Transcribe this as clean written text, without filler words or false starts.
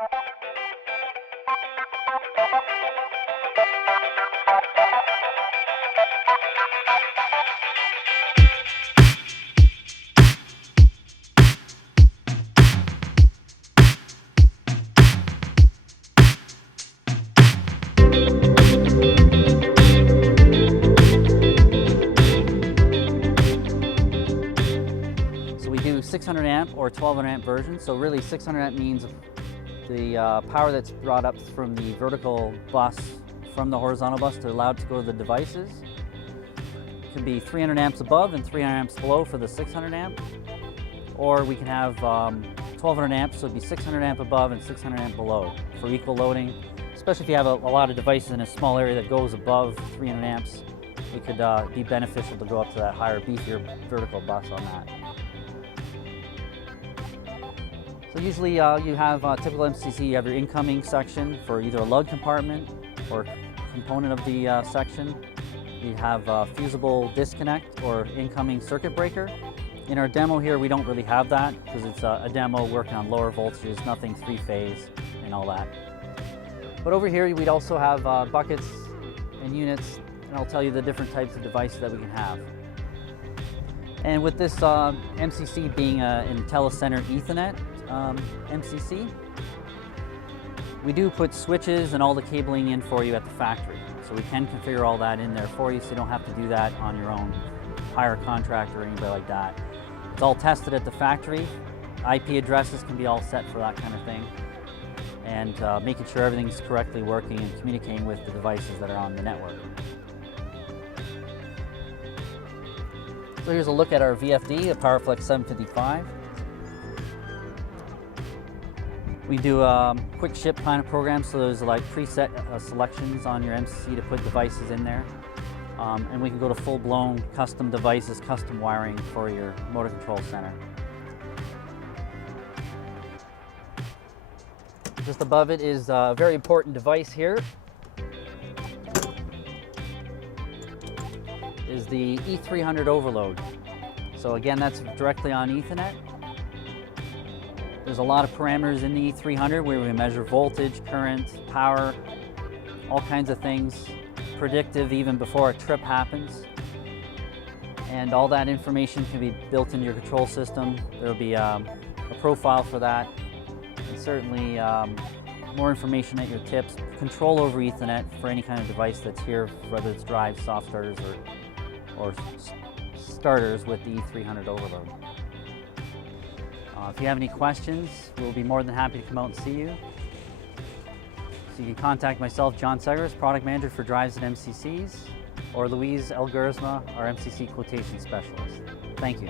So we do 600 amp or 1200 amp versions. So really 600 amp means the power that's brought up from the vertical bus from the horizontal bus to allowed to go to the devices. It can be 300 amps above and 300 amps below for the 600 amp. Or we can have 1200 amps, so it'd be 600 amp above and 600 amp below for equal loading. Especially if you have a lot of devices in a small area that goes above 300 amps, it could be beneficial to go up to that higher, beefier vertical bus on that. So usually you have typical MCC, you have your incoming section for either a lug compartment or component of the section. You have a fusible disconnect or incoming circuit breaker. In our demo here, we don't really have that because it's a demo working on lower voltages, nothing three-phase and all that. But over here, we'd also have buckets and units, and I'll tell you the different types of devices that we can have. And with this MCC being an IntelliCenter Ethernet MCC, we do put switches and all the cabling in for you at the factory. So we can configure all that in there for you so you don't have to do that on your own, hire a contractor or anybody like that. It's all tested at the factory. IP addresses can be all set for that kind of thing. And making sure everything's correctly working and communicating with the devices that are on the network. So here's a look at our VFD, a PowerFlex 755. We do a quick ship kind of program, so there's like preset selections on your MCC to put devices in there. And we can go to full-blown custom devices, custom wiring for your motor control center. Just above it is a very important device here. Is the E300 overload. So again, that's directly on Ethernet. There's a lot of parameters in the E300 where we measure voltage, current, power, all kinds of things, predictive even before a trip happens. And all that information can be built into your control system. There'll be a profile for that. And certainly more information at your tips. Control over Ethernet for any kind of device that's here, whether it's drives, soft starters, or starters with the E300 overload. If you have any questions, we'll be more than happy to come out and see you. So you can contact myself, John Segers, Product Manager for Drives and MCCs, or Louise Elgersma, our MCC Quotation Specialist. Thank you.